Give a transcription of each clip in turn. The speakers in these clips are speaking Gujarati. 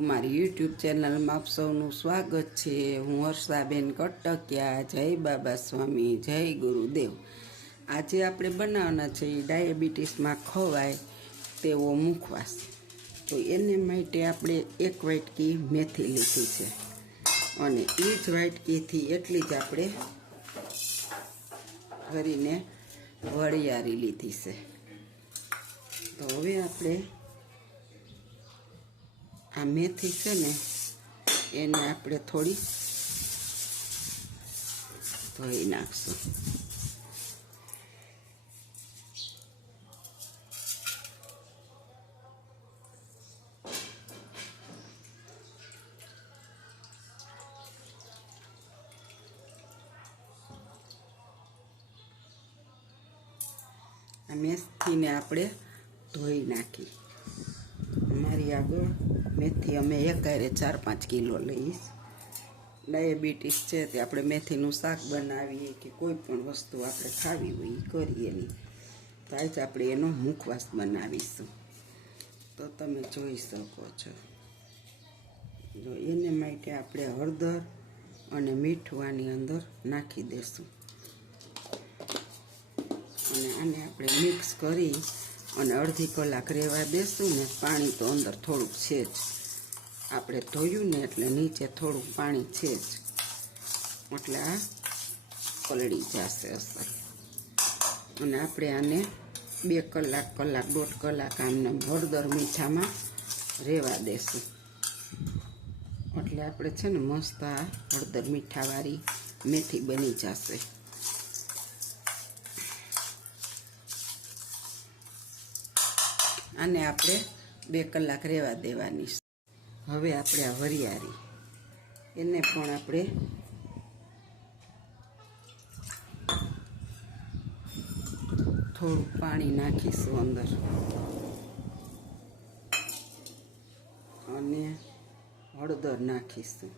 મારી યુટ્યુબ ચેનલમાં આપ સૌનું સ્વાગત છે। હું હર્ષાબેન કટકિયા। જય બાબા સ્વામી, જય ગુરુદેવ। આજે આપણે બનાવવાના છે ડાયાબિટીસમાં ખવાય તેવો મુખવાસ। તો એને માટે આપણે 1 વાટકી મેથી લીધી છે અને એ જ વાટકીથી એટલી જ આપણે ભરીને વરિયાળી લીધી છે। તો હવે આપણે આ મેથી છે ને એને આપણે થોડી ધોઈ નાખશું। આ મેથીને આપણે ધોઈ નાખી। અમારી આગળ મેથી અમે એકારે 4-5 કિલો લઈશ। ડાયાબિટીસ છે તે આપણે મેથીનું શાક બનાવીએ કે કોઈ પણ વસ્તુ આપણે ખાવી હોય એ કરીએ નહીં। તો આજે આપણે એનો મુખવાસ બનાવીશું। તો તમે જોઈ શકો છો। જો એને માટે આપણે હળદર અને મીઠું આની અંદર નાખી દઈશું અને આને આપણે મિક્સ કરી અને અડધી કલાક રહેવા દેશું ને। પાણી તો અંદર થોડુંક છે જ, આપણે ધોયું ને એટલે નીચે થોડુંક પાણી છે જ, એટલે આ પલળી જશે અસર। અને આપણે આને 2 કલાક, 1.5 કલાક આમને હળદર મીઠામાં રહેવા દેશું। એટલે આપણે છે ને મસ્ત આ હળદર મીઠાવાળી મેથી બની જશે। આને આપણે 2 કલાક રહેવા દેવાની છે। હવે આપણે આ વરિયાળી એને પણ આપણે થોડું પાણી નાખીશું અંદર અને હળદર નાખીશું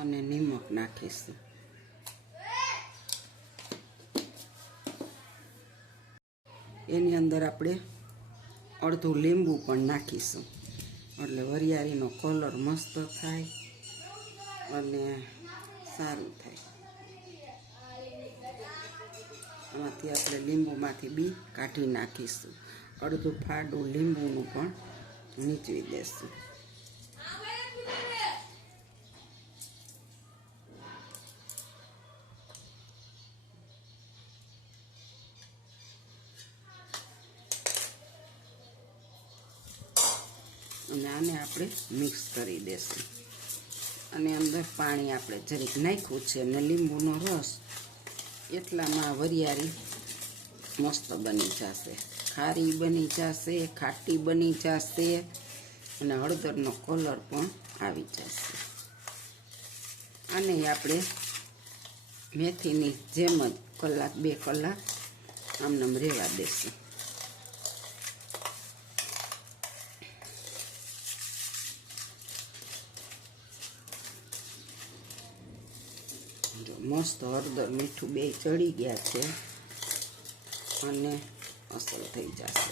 અને નિમક નાખીશું। એની અંદર આપણે અડધું લીંબુ પણ નાખીશું એટલે વરિયાળીનો કલર મસ્ત થાય અને સારું થાય। આમાંથી આપણે લીંબુમાંથી બી કાઢી નાખીશું, અડધું ફાડું લીંબુનું પણ નીચવી દેશું। અને આને આપણે મિક્સ કરી દેશું અને અંદર પાણી આપણે જરીક નાખ્યું છે ને લીંબુનો રસ, એટલામાં વરિયાળી મસ્ત બની જશે, ખારી બની જશે, ખાટી બની જશે અને હળદરનો કલર પણ આવી જશે। આને આપણે મેથીની જેમ જ 1-2 કલાક આમનામ રહેવા દેશું। મસ્ત હળદર મીઠું બે ચડી ગયા છે અને અસર થઈ જશે।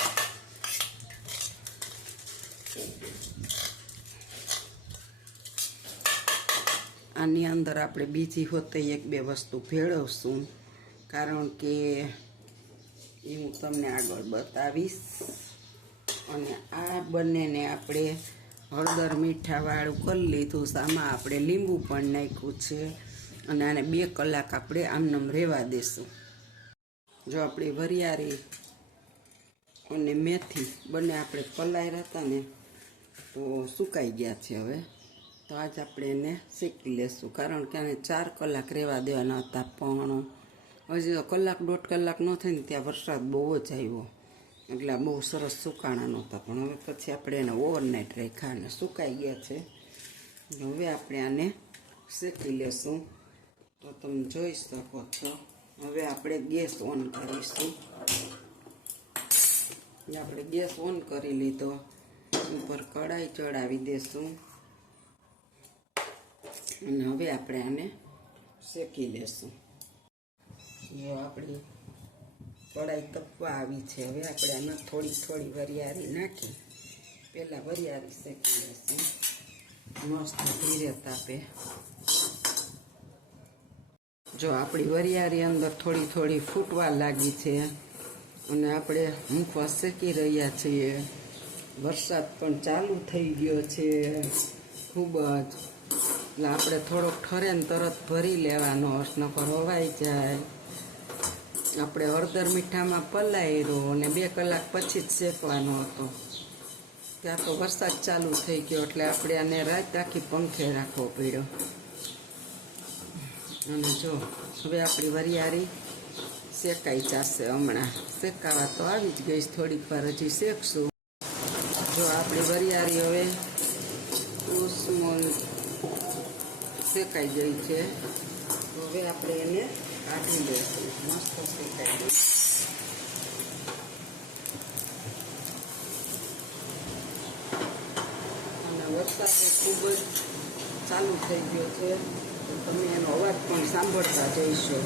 આની અંદર આપણે બીજી હોતે 1-2 વસ્તુ ભેળવશું, કારણ કે એ હું તમને આગળ બતાવીશ। અને આ બંનેને આપણે હળદર મીઠાવાળું કરી લીધું, આમાં આપણે લીંબુ પણ નાખ્યું છે અને આને 2 કલાક આપણે આમનામ રહેવા દેશું। જો આપણી વરિયાળી અને મેથી બંને આપણે પલાળ્યા હતા ને તો સુકાઈ ગયા છે। હવે તો આજ આપણે એને શેકી લેશું, કારણ કે આને 4 કલાક રહેવા દેવાના હતા, પણ હજી 1-1.5 કલાક ન થાય ને ત્યાં વરસાદ બહુ જ આવ્યો એટલે બહુ સરસ સુકાણા નહોતા, પણ હવે પછી આપણે એને ઓવરનાઇટ રાખ્યા અને સુકાઈ ગયા છે। હવે આપણે આને શેકી લેશું। તો તમે જોઈ શકો છો। હવે આપણે ગેસ ઓન કરીશું। આપણે ગેસ ઓન કરી લીધો, ઉપર કઢાઈ ચડાવી દેશું અને હવે આપણે આને શેકી લેશું। જો આપણી કઢાઈ તપવા આવી છે. હવે આપણે આમાં થોડી થોડી વરિયાળી નાખી પહેલાં વરિયાળી શેકી લઈશું. મસ્ત ધીરે તાપે. જો આપણી વરિયાળી અંદર થોડી થોડી ફૂટવા લાગી છે અને આપણે મુખવાસ શેકી રહ્યા છીએ. વરસાદ પણ ચાલુ થઈ ગયો છે ખૂબ જ. એટલે આપણે થોડોક ઠરે ને તરત ભરી લેવાનો, નકર હવાઈ જાય. આપણે હળદર મીઠામાં પલાળ્યો અને 2 કલાક પછી જ શેકવાનો હતો. ત્યાં તો વરસાદ ચાલુ થઈ ગયો એટલે આપણે આને રાત આખી પંખે રાખવો પડ્યો. અને જો હવે આપણી વરિયાળી શેકાઈ જશે. હમણાં શેકાવા તો આવી જ ગઈ, થોડીક વાર હજી શેકશું. જો આપણી વરિયાળી હવે ઉસમોલ શેકાઈ ગઈ છે. હવે આપણે એને કાઢી લઈશું. મસ્ત શેકાઈ ગઈ. અને વરસાદ ખૂબ જ ચાલુ થઈ ગયો છે તો તમે એનો અવાજ પણ સાંભળતા જઈશો.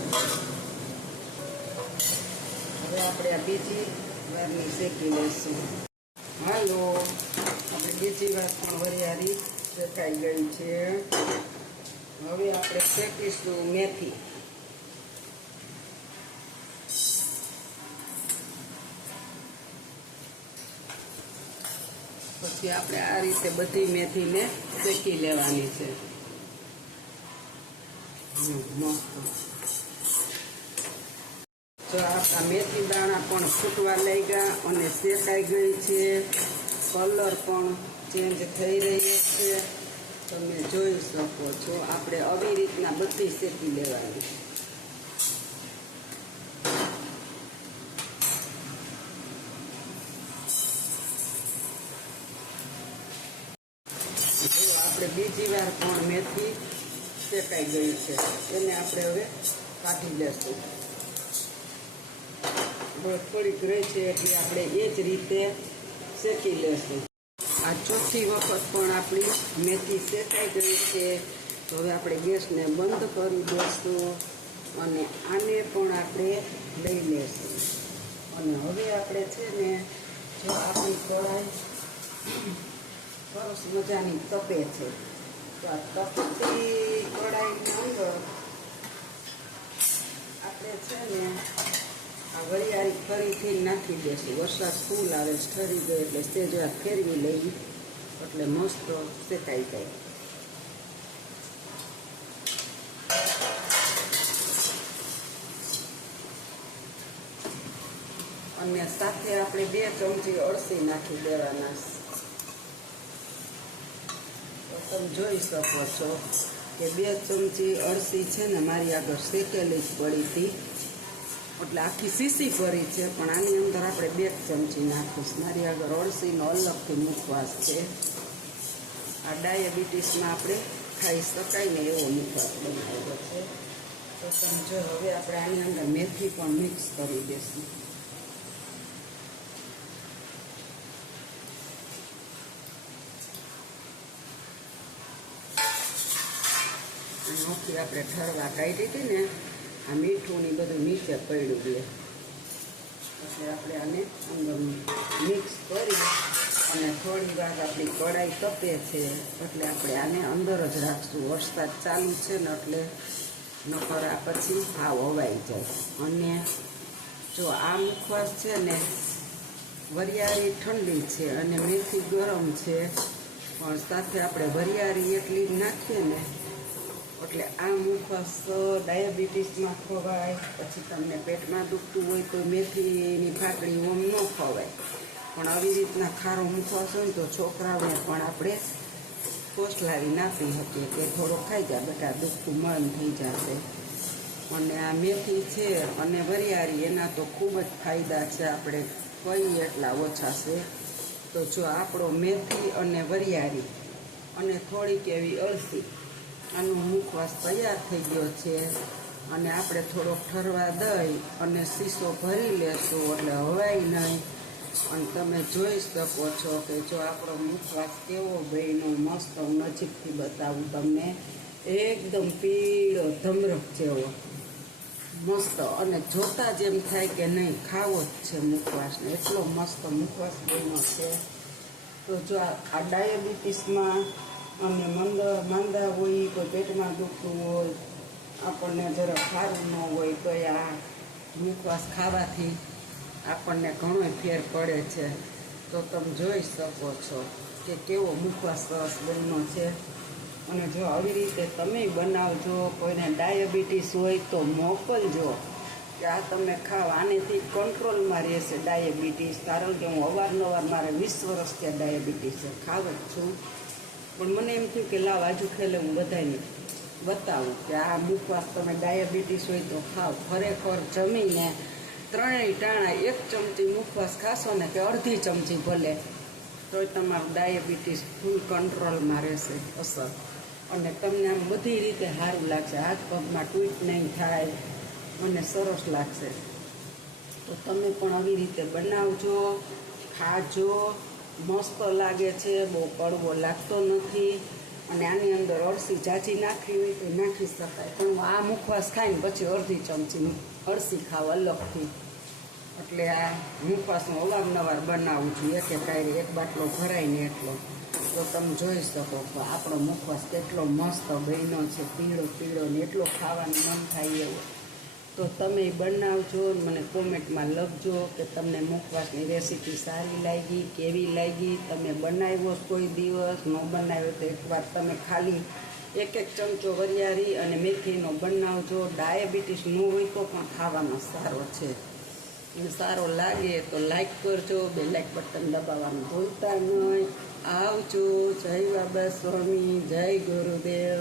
હવે આપણે આ બીજી વારની શેકી લઈશું. હાલો, આપણે બીજી વાર પણ વરિયાળી શેકાઈ ગઈ છે. હવે આપણે શેકીશું મેથી. પછી આપણે આ રીતે બધી મેથીને શેકી લેવાની છે. મસ્ત. જો આપણા મેથી દાણા પણ ફૂટવા લાગ્યા અને શેકાઈ ગઈ છે. કલર પણ ચેન્જ થઈ રહ્યો છે, તમે જોઈ શકો છો. આપણે આવી રીતના બધી શેકી લેવાની. જો આપણે બીજી વાર પણ મેથી શેકાઈ ગઈ છે, એને આપણે હવે કાઢી લેશું. થોડીક રહી છે એટલે આપણે એ જ રીતે શેકી લેશું. આ ચોથી વખત પણ આપણી મેથી શેકાઈ ગઈ છે. તો હવે આપણે ગેસને બંધ કરી દઈશું અને આને પણ આપણે લઈ લઈશું. અને હવે આપણે છે ને, જો આપણી કઢાઈ સરસ મજાની તપે છે, તો આ તપતી કઢાઈની અંદર આપણે છે ને આ વરિયાળી ફરીથી નાખી દઈશું. વરસાદ ફૂલ આવે, ઠરી ગયો એટલે સેજ વાર ફેરવી લઈ એટલે મસ્ત શેકાઈ જાય. અને સાથે આપણે 2 ચમચી અળસી નાખી દેવાના. તો તમે જોઈ શકો છો કે 2 ચમચી અળસી છે ને મારી આગળ શેકેલી જ પડી હતી, એટલે આખી સીસી ભરી છે. પણ આની અંદર આપણે 2 ચમચી નાખીશું. મારી આગળ અળસીનો અલગથી મુખવાસ છે. આ ડાયાબિટીસમાં આપણે ખાઈ શકાય ને એવો મુખવાસ બનાવેલો છે. તો તમે જો હવે આપણે આની અંદર મેથી પણ મિક્સ કરી દઈશું. નોખી આપણે ઠરવા કાઢી હતી ને, આ મીઠું ને બધું નીચે પડ્યું છે એટલે આપણે આને અંદર મિક્સ કરી અને થોડી વાર આપણી કઢાઈ તપે છે એટલે આપણે આને અંદર જ રાખશું. વરસાદ ચાલુ છે ને એટલે નકર આ પછી ભાવ હવાઈ જાય. અને જો આ મુખવાસ છે ને, વરિયાળી ઠંડી છે અને મેથી ગરમ છે, પણ સાથે આપણે વરિયાળી એટલી જ નાખીએ ને એટલે આ મુખવાસ ડાયાબિટીસમાં ખવાય. પછી તમને પેટમાં દુખતું હોય તો મેથીની ભાખરી ઓમ ન ખવાય, પણ આવી રીતના ખારો મુખવાસ હોય તો છોકરાઓને પણ આપણે કોસલાવી નાખી શકીએ કે થોડો ખાઈ જાય બેટા, દુખતું મન થઈ જશે. અને આ મેથી છે અને વરિયાળી એના તો ખૂબ જ ફાયદા છે, આપણે કઈ એટલા ઓછા છે. તો જો આપણો મેથી અને વરિયાળી અને થોડીક એવી અળસી, આનો મુખવાસ તૈયાર થઈ ગયો છે. અને આપણે થોડોક ઠરવા દઈ અને શીશો ભરી લેશું એટલે હવાય નહીં. અને તમે જોઈ શકો છો કે જો આપણો મુખવાસ કેવો બન્યો મસ્ત. હું નજીકથી બતાવું તમને, એકદમ પીળો ધમરક જેવો. મસ્ત અને જોતા જ એમ થાય કે નહીં ખાવો જ છે મુખવાસને, એટલો મસ્ત મુખવાસ બન્યો છે. તો જો આ ડાયાબિટીસમાં અને માંદા હોય, કોઈ પેટમાં દુખતું હોય, આપણને જરા સારું ન હોય તો આ મુખવાસ ખાવાથી આપણને ઘણો ફેર પડે છે. તો તમે જોઈ શકો છો કે કેવો મુખવાસ સરસ બન્યો છે. અને જો આવી રીતે તમે બનાવજો, કોઈને ડાયાબિટીસ હોય તો મોકલજો કે આ તમે ખાવ, આનેથી કંટ્રોલમાં રહેશે ડાયાબિટીસ. કારણ કે હું અવારનવાર મારે 20 વર્ષથી ડાયાબિટીસ છે, ખાવ જ છું. પણ મને એમ થયું કે લાવ આજુ ખેલે હું બધાને બતાવું કે આ મુખવાસ તમે ડાયાબિટીસ હોય તો ખાવ. ખરેખર જમીને 3 ટાણા 1 ચમચી મુખવાસ ખાશો ને કે અડધી ચમચી ભલે, તોય તમારું ડાયાબિટીસ ફૂલ કંટ્રોલમાં રહેશે અસર. અને તમને આમ બધી રીતે સારું લાગશે, હાથ પગમાં તૂટ નહીં થાય અને સરસ લાગશે. તો તમે પણ આવી રીતે બનાવજો, ખાજો. મસ્ત લાગે છે, બહુ કડવો લાગતો નથી. અને આની અંદર અળસી જાજી નાખવી હોય તો નાખી શકાય, પણ હું આ મુખવાસ ખાઈને પછી અડધી ચમચી અળસી ખાવ અલગથી. એટલે આ મુખવાસ હું અવારનવાર બનાવું છું, એક બાટલો ભરાઈને એટલો. તો તમે જોઈ શકો કે આપણો મુખવાસ કેટલો મસ્ત બન્યો છે, પીળો પીળો ને એટલો ખાવાનું મન થાય એવો. તો તમે બનાવજો, મને કોમેન્ટમાં લખજો કે તમને મુખવાસની રેસીપી સારી લાગી, કેવી લાગી. તમે બનાવ્યો કોઈ દિવસ, ન બનાવ્યો તો એકવાર તમે ખાલી 1 ચમચો વરિયાળી અને મેથીનો બનાવજો. ડાયાબિટીસ ન હોય તો પણ ખાવાનો સારો છે. સારો લાગે તો લાઈક કરજો, બેલ બટન દબાવવાનું ભૂલતા નહીં. આવજો. જય બાબા સ્વામી, જય ગુરુદેવ.